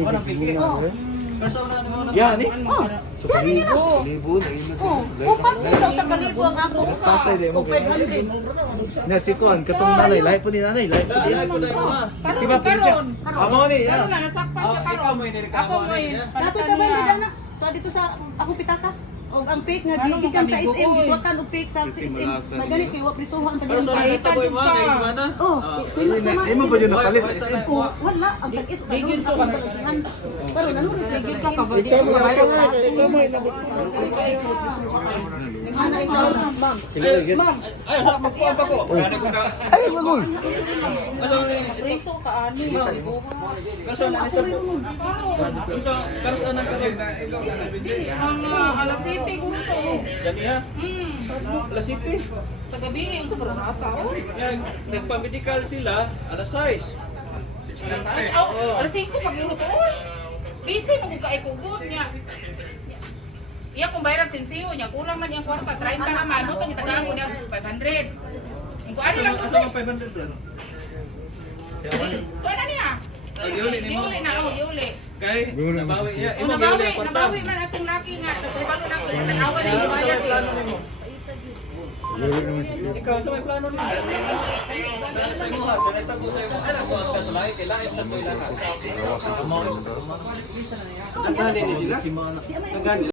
Walang piki. Yan eh. Oh, gani nila. Libo na yun. Oh, upat na daw sa kalibo ang ako. Mas pasay din mo. O 500. Na si Kon, katong nanay, lahi po ni nanay, lahi po din. Diba po siya? Amo ni, Karon yan. na nasakpan siya Ikaw karon. mo yung nireklamo Ako mo niya. Dapat palitan ka ba niya. dana? To dito sa ako pitaka. O ang fake nga Ano gigikan sa makabigo, SM, oy. isuotan og fake sa SM. Magani kay wa prisuhan pa Pero gyud. sorry na taboy mo, kay Ismana. Oh, sino sa Di mo ba yun napalit sa SM? Oh, wala ang tag-is pa doon ako balagsihan. Pero nanuro sa Sige SM. ka kabali. Ikaw mo, ikaw mo, inabot. Ana ikaw lang bang. Sige, sige. Ay, sa magkuhan pa ko. Kani ko ka. Ay, gagol. Ano ni? Preso ka ani. Kaso na isa po. Pero saan ang karon? Ang alas 7 gusto. Dani ha? Alas City. Sa gabi yung sobrang asa. Oh. Yan, nagpa-medical sila, alas 6. Alas 5 pagluluto. Oy. Busy mo kung kaikugod niya. Iya kung bayran sinsiyo niya, kulang man yung kwarta, 30 naman, no, itong itagaan ko niya 500. Yung kung ano lang to, Asa sir. mo 500 doon? Ito na niya. Giuli ni mo. Giuli na ako, giuli. Kay nabawi iya, O imo giuli nabawi, ang kwarta. nabawi man atong laki nga, nagtrabaho na ako, nag-awa na yung Sa bayad may plano eh. nimo. Ikaw sa may plano nimo. Sa imo ha, sa nagtago sa imo. Ano ko ang kasalayan kay lain sa toy lahat. Ang gani ni sila.